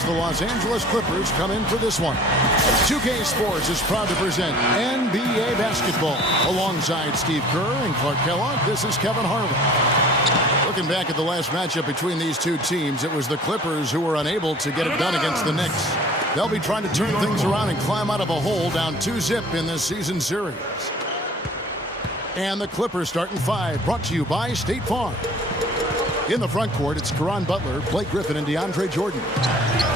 as the Los Angeles Clippers come in for this one. 2K Sports is proud to present NBA basketball. Alongside Steve Kerr and Clark Kellogg, this is Kevin Harlan. Looking back at the last matchup between these two teams, it was the Clippers who were unable to get it done against the Knicks. They'll be trying to turn things around and climb out of a hole down 2-0 in this season series. And the Clippers starting 5, brought to you by State Farm. In the front court, it's Caron Butler, Blake Griffin, and DeAndre Jordan.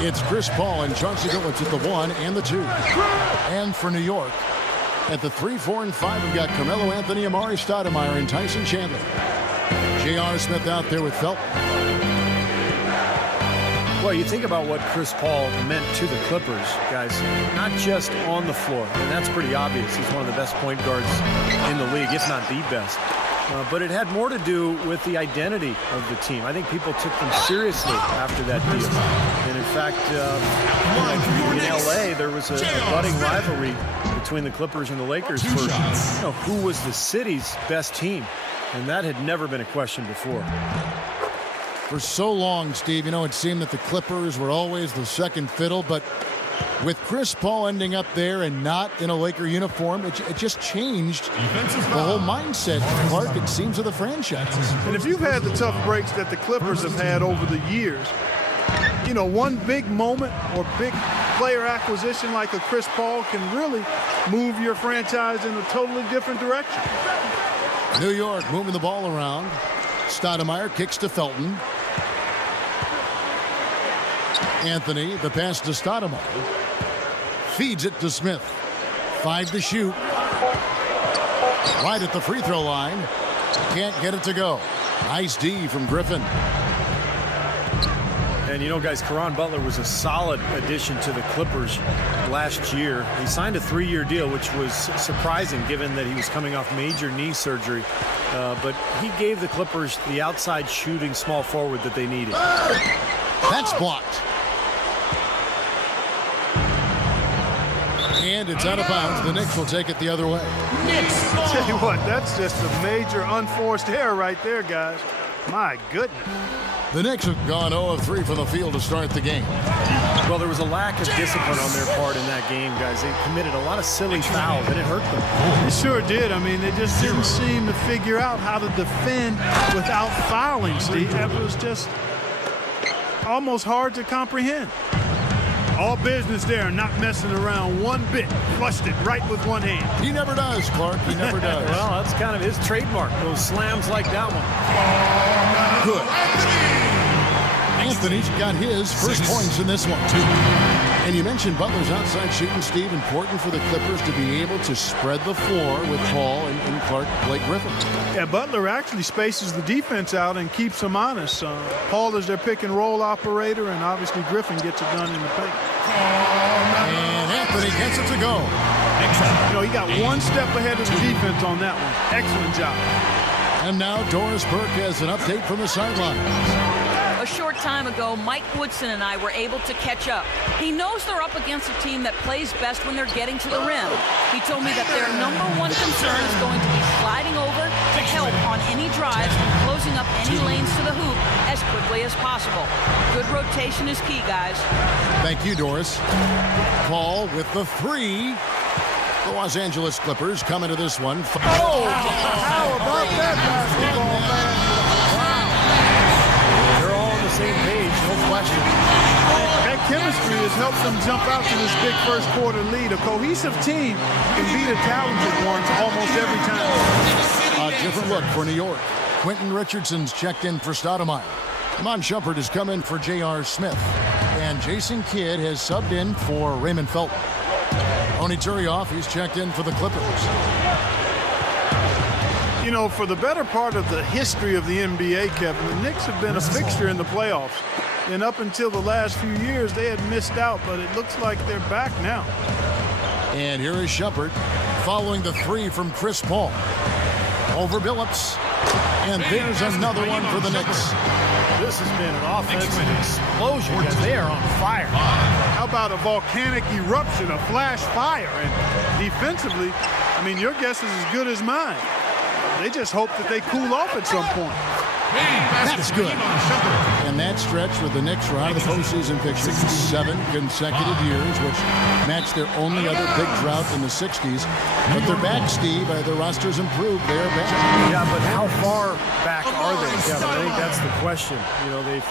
It's Chris Paul and Chauncey Billups at the 1 and the 2. And for New York, at the 3, 4, and 5, we've got Carmelo Anthony, Amari Stoudemire, and Tyson Chandler. J.R. Smith out there with Felton. Well, you think about what Chris Paul meant to the Clippers, guys, not just on the floor, and that's pretty obvious. He's one of the best point guards in the league, if not the best. But it had more to do with the identity of the team. I think people took them seriously after that deal. And in fact, in L.A., there was a budding rivalry between the Clippers and the Lakers for who was the city's best team. And that had never been a question before. For so long, Steve, it seemed that the Clippers were always the second fiddle, but with Chris Paul ending up there and not in a Laker uniform, it just changed the whole mindset, Clark, it seems, of the franchise. And if you've had the tough breaks that the Clippers have had over the years, one big moment or big player acquisition like a Chris Paul can really move your franchise in a totally different direction. New York moving the ball around. Stoudemire kicks to Felton. Anthony, the pass to Stoudemire. Feeds it to Smith. 5 to shoot. Right at the free throw line. Can't get it to go. Nice D from Griffin. And guys, Caron Butler was a solid addition to the Clippers last year. He signed a 3-year deal, which was surprising given that he was coming off major knee surgery. But he gave the Clippers the outside shooting small forward that they needed. That's blocked. And it's out of bounds. The Knicks will take it the other way. I'll tell you what, that's just a major unforced error right there, guys. My goodness. The Knicks have gone 0 of 3 from the field to start the game. Well, there was a lack of discipline on their part in that game, guys. They committed a lot of silly fouls, and it hurt them. It sure did. They just didn't seem to figure out how to defend without fouling, Steve. That was just almost hard to comprehend. All business there, not messing around one bit. Flushed it right with one hand. He never does, Clark. He never does. Well, that's kind of his trademark, those slams like that one. Good. Anthony's got his first points in this one, too. And you mentioned Butler's outside shooting, Steve. Important for the Clippers to be able to spread the floor with Paul and Clark, Blake Griffin. Yeah, Butler actually spaces the defense out and keeps them honest. Paul is their pick-and-roll operator, and obviously Griffin gets it done in the paint. And Anthony gets it to go. He got one step ahead of the defense on that one. Excellent job. And now Doris Burke has an update from the sidelines. A short time ago, Mike Woodson and I were able to catch up. He knows they're up against a team that plays best when they're getting to the rim. He told me that their #1 concern is going to be sliding over to help on any drives and closing up any lanes to the hoop as quickly as possible. Good rotation is key, guys. Thank you, Doris. Paul with the 3. The Los Angeles Clippers come into this one. Oh, how about that basketball, man? Same page, no question. That chemistry has helped them jump out to this big first quarter lead. A cohesive team can beat a talented one almost every time. A different look for New York. Quentin Richardson's checked in for Stoudemire. Iman Shumpert has come in for J.R. Smith. And Jason Kidd has subbed in for Raymond Felton. Tony Turioff, he's checked in for the Clippers. For the better part of the history of the NBA, Kevin, the Knicks have been a fixture in the playoffs. And up until the last few years, they had missed out, but it looks like they're back now. And here is Shumpert following the 3 from Chris Paul. Over Billups. And there's another one for the Knicks. This has been an offensive explosion because they are on fire. How about a volcanic eruption, a flash fire? And defensively, your guess is as good as mine. They just hope that they cool off at some point. That's good. And that stretch with the Knicks were out of the postseason picture 7 consecutive years, which matched their only other big drought in the 60s. But they're back, Steve. Their roster's improved. They're back. Yeah, but how far back are they, Kevin? I think that's the question. You know, they've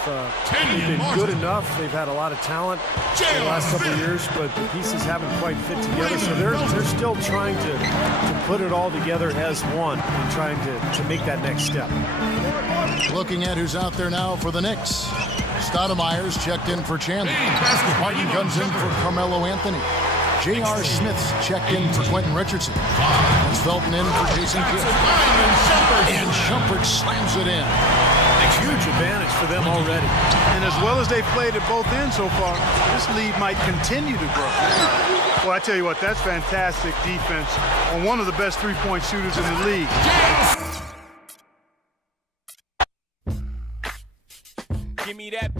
been good enough. They've had a lot of talent in the last couple of years, but the pieces haven't quite fit together. So they're still trying to put it all together as one and trying to make that next step. Looking at who's out there now for the Knicks. Stoudemire's checked in for Chandler. Martin comes in for Carmelo Anthony. J.R. Smith's checked in for Quentin Richardson. That's Felton in for Jason Kidd. And Shumpert slams it in. Huge advantage for them already. And as well as they've played at both ends so far, this lead might continue to grow. Well, I tell you what, that's fantastic defense on one of the best three-point shooters in the league. Give me that.